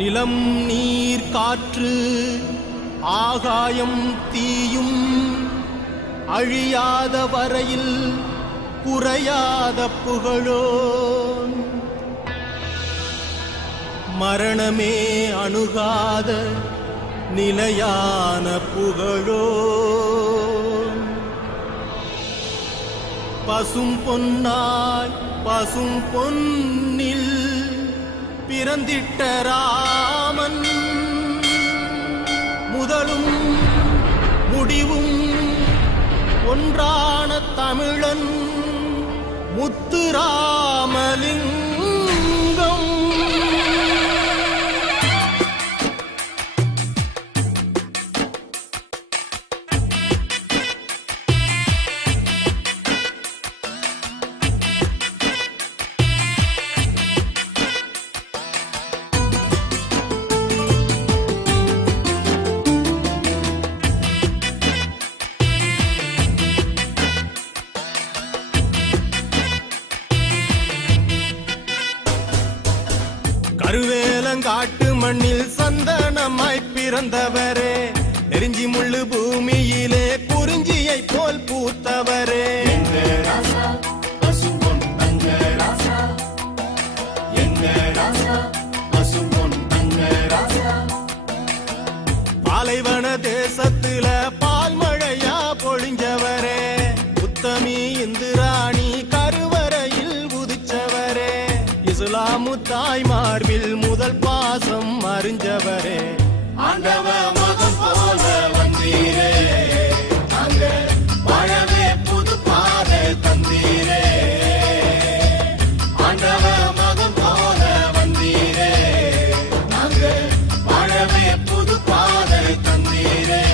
நிலம் நீர் காற்று ஆகாயம் தீயும் அழியாத வரையில் குறையாத புகழோன் மரணமே அணுகாத நிலையான புகழோன் பசும் பொன்னாய் பசும் பொன்னில் பிறந்திட்ட ராமன் முதலும் முடிவும் ஒன்றான தமிழன் முத்துராமலிங்கம். கருவேலங்காட்டு மண்ணில் சந்தனமாய் பிறந்தவரே, நெருஞ்சி முள்ளு பூமியிலே குறிஞ்சியை போல் பூத்தவரே, பாலைவன தேசத்துல பால் மழையா பொழிஞ்சவரே, உத்தமி இந்திராணி கருவறையில் உதிச்சவரே, இஸ்லாமு தாய் மார்பில் முதல் பாசம் அறிஞ்சவரே, ஆண்டவ மகன் போல வந்தீரே, அங்க வாழவே புது பாதை தந்தீரே, ஆண்டவ மகன் போல வந்தீரே, அங்க வாழவே புது பாதை தந்தீரே.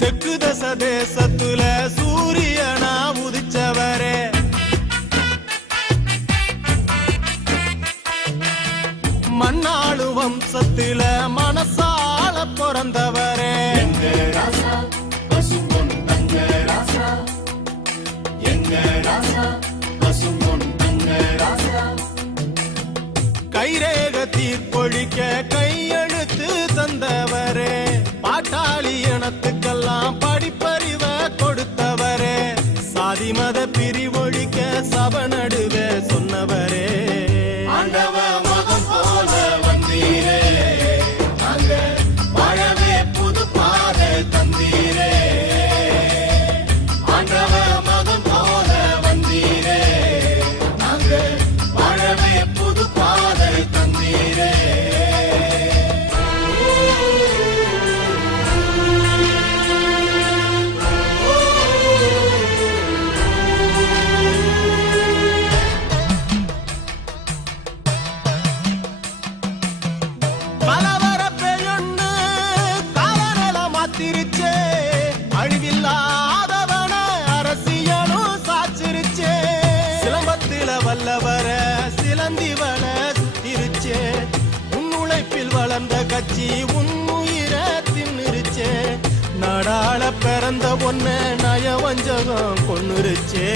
தெற்கு தச தேசத்துல சூரியனா உதிச்சவரே, மண்ணாளு வம்சத்துல மனசால பிறந்தவரே, கைரேக தீர்ப்பொழிக்க கையெழுத்து தந்தவரே, பாட்டாளி இனத்துக்கெல்லாம் படிப்பறிவ கொடுத்தவரே, சாதி மத பிரிவொழிக்க சப நடுவே சொன்னவரே, ஆண்டவ மகன் போல வந்தீரே, அங்க வாழவே புது பாதை தந்தீரே, ஆண்டவ மகன் போல வந்தீரே, அங்க வாழவே புது பாதை தந்தீரே. அழிவில்லாதவன அரசியலும் சாச்சிருச்சே, சிலம்பத்தில வல்லவர சிலந்திவன சுத்திருச்சே, உன்னுழைப்பில் வளர்ந்த கட்சி உன்னுயிர தின்னுருச்சே, நாடாள பிறந்த ஒன்ன நயவஞ்சகம் கொன்னுருச்சே.